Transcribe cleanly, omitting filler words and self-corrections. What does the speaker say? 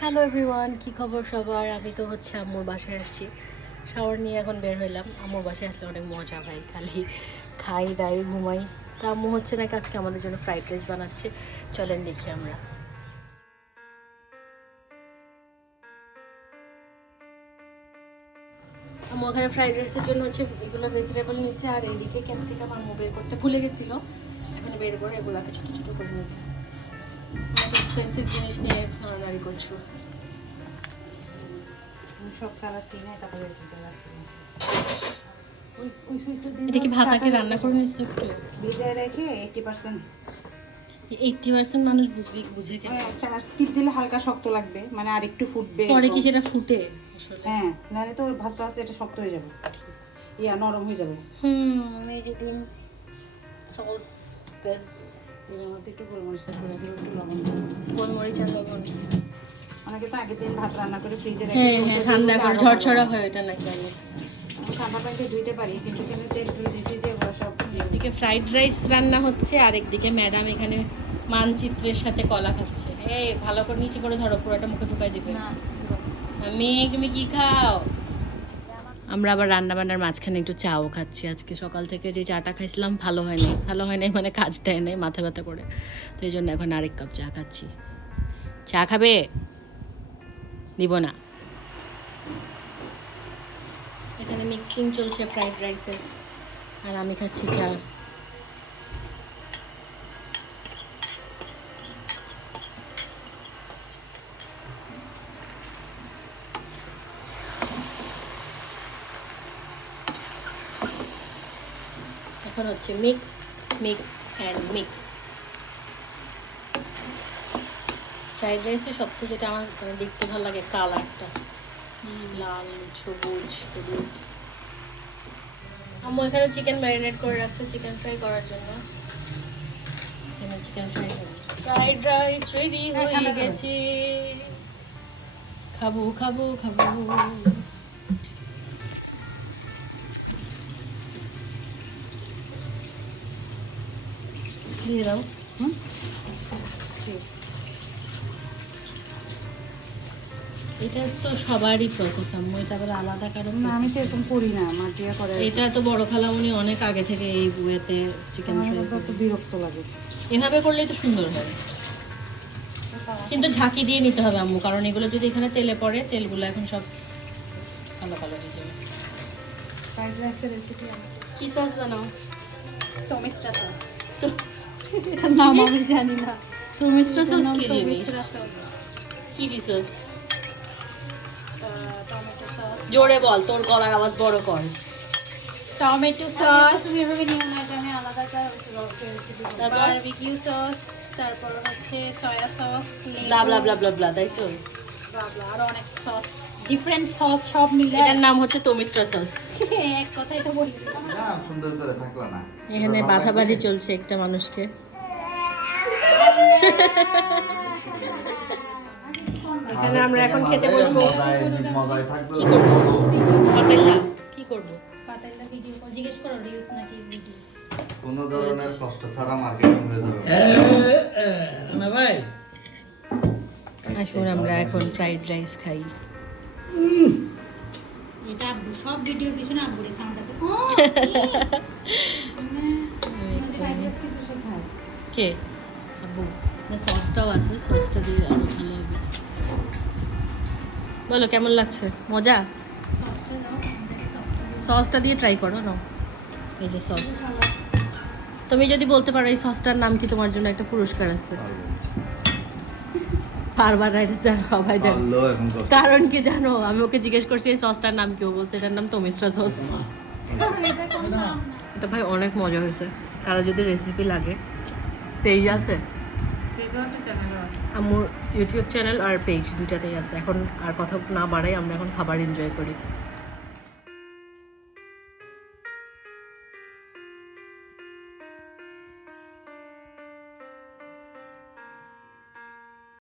Hello everyone, কী খবর সবার? আমি তো আম্মুর বাসায় আসছি, শাওয়ার নিয়ে এখন বের হইলাম। আম্মুর বাসায় আসলে অনেক মজা ভাই, খালি খাই দাই ঘুমাই। তা আম্মু নাকি আজকে আমাদের জন্য ফ্রাইড রাইস বানাচ্ছে, চলেন দেখি আমরা। আম্মু ওখানে ফ্রাইড রাইসের জন্য এগুলো ভেজিটেবল নিচ্ছে, আর এইদিকে ক্যাপসিকাম আম্মু বের করতে ভুলে গেছিলো, এখন বের করে এগুলোকে ছোটো ছোটো করে নেবে। অনেক এক্সপেন্সিভ জিনিস নিয়ে নাড়ানাড়ি করছো। সব কালার কিনে তারপরে রাখছি। এটা কি ভাতাকে রান্না করে নিচ্ছ একটু ভিজায় রেখে 80% 80% মানুষ বুঝে কেন? টিপ দিলে হালকা শক্ত লাগবে, মানে আর একটু ফুটবে পরে কি সেটা ফুটে আসলে? হ্যাঁ, নাহলে তো ভাজতে ভাজতে এটা শক্ত হয়ে যাবে, নরম হয়ে যাবে। এই যে ডিম সস বেস, একটু গোলমরিচ করে দিলে একটু লবণ, গোলমরিচ আর লবণ। অনেকে তো আগের দিন ভাত রান্না করে ফ্রিজে হ্যাঁ হ্যাঁ, ঠান্ডা করে ঝরঝরা হয় এটা নাকি? আমি ঠান্ডা পানিতে ধুইতে পারি, কিন্তু তেল ধুয়ে দিয়েছি যে ওরা সব। একদিকে ফ্রাইড রাইস রান্না হচ্ছে, আর একদিকে ম্যাডাম এখানে মানচিত্রের সাথে কলা খাচ্ছে। এই ভালো করে নিচে করে ধরো, পুরোটা মুখে ঢুকাই দিবে। তুমি কি খাও? আমরা আবার রান্নাবান্নার মাঝখানে একটু চাও খাচ্ছি। আজকে সকাল থেকে যে চাটা খাইছিলাম ভালো হয় নাই মানে কাজ দেয় নাই, মাথা ব্যথা করে। তো এই জন্য এখন আরেক কাপ চা খাচ্ছি। চা খাবে? দিব না। এখানে মিক্সিং চলছে ফ্রাইড রাইসের, আর আমি খাচ্ছি চা। এখন mix mix and mix. Fried রাইসে সবচেয়ে যেটা আমার দেখতে ভালো লাগে কালারটা, লাল সবুজ হলুদ। আম্মু এখানে চিকেন ম্যারিনেট করে রাখছে চিকেন ফ্রাই করার জন্য। Chicken fry fried rice ready হয়ে গেছে। খাবো খাবো খাবো। দিয়ে দাও। এটা তো সবারই প্রসেস আম্মু, এটা আবার আলাদা কারণ না, আমি তো এরকম করি না, মা দিয়ে করে। এটা তো বড় খালামুনি অনেক আগে থেকে এই বুয়েতে চিকেন ফ্রাই তো বিরক্ত লাগে। এভাবে করলেই তো সুন্দর হয়, কিন্তু ঝাঁকি দিয়ে নিতে হবে আম্মু, কারণ এগুলো যদি এখানে তেলে পড়ে, তেলগুলো এখন সব কালো কালো হয়ে যাবে। ফ্রাইড রাইসের রেসিপি কি সস বানাও? Tomato sauce. এটার নাম আমি জানি না। টমেটো সস কি জিনিস? কি দিছস? Tomato sauce. জোরে বল, তোর গলার আওয়াজ বড় কর। Tomato sauce. তুমি এভাবে নিও না, এটা আমি আলাদা একটা রেসিপি। তারপর বারবিকিউ সস, তারপর সয়া সস, ব্লা ব্লা ব্লা ব্লা ব্লা, তাই তো? আর অনেক সস, ডিফারেন্ট সস সব মিলে এটার নাম টমেটো সস। এক কথাই তো বলি না, সুন্দর করে থাকলো না। এখানে বাধাবাধি চলছে একটা মানুষকে। এখানে আমরা এখন খেতে বসবো। মজায় থাকবে। কি করবো? পাতাইল্লা কি করবো? পাতাইলা ভিডিও কল জিজ্ঞেস করো, রিলস নাকি ভিডিও? কোনো ধরনের কষ্ট ছাড়া মার্কেটিং হয়ে যাবে। না ভাই, আসুন আমরা এখন ফ্রাইড রাইস খাই। এটা আব্বু, সব ভিডিওর পিছনে আব্বুরে সাউন্ড আছে। কে? আব্বু না, সসটাও আছে, সসটা দিয়ে আরো ভালো হবে। বলো কেমন লাগছে? মজা? সসটা দিয়ে ট্রাই করো না। এই যে সস, তুমি যদি বলতে পারো এই সসটার নাম কি, তোমার জন্য একটা পুরস্কার আছে। বারবার এটা জানো, সবাই জানো। কারণ কি জানো, আমি ওকে জিজ্ঞেস করছি এই সসটার নাম কি, ও বলছে এটার নাম টমেটো সস। এটা ভাই অনেক মজা হয়েছে। কারো যদি রেসিপি লাগে, পেজ আছে আমার ইউটিউব চ্যানেল আর পেজ দুটাতেই আছে। এখন আর কথা না বাড়াই, আমরা এখন খাবার এনজয় করি।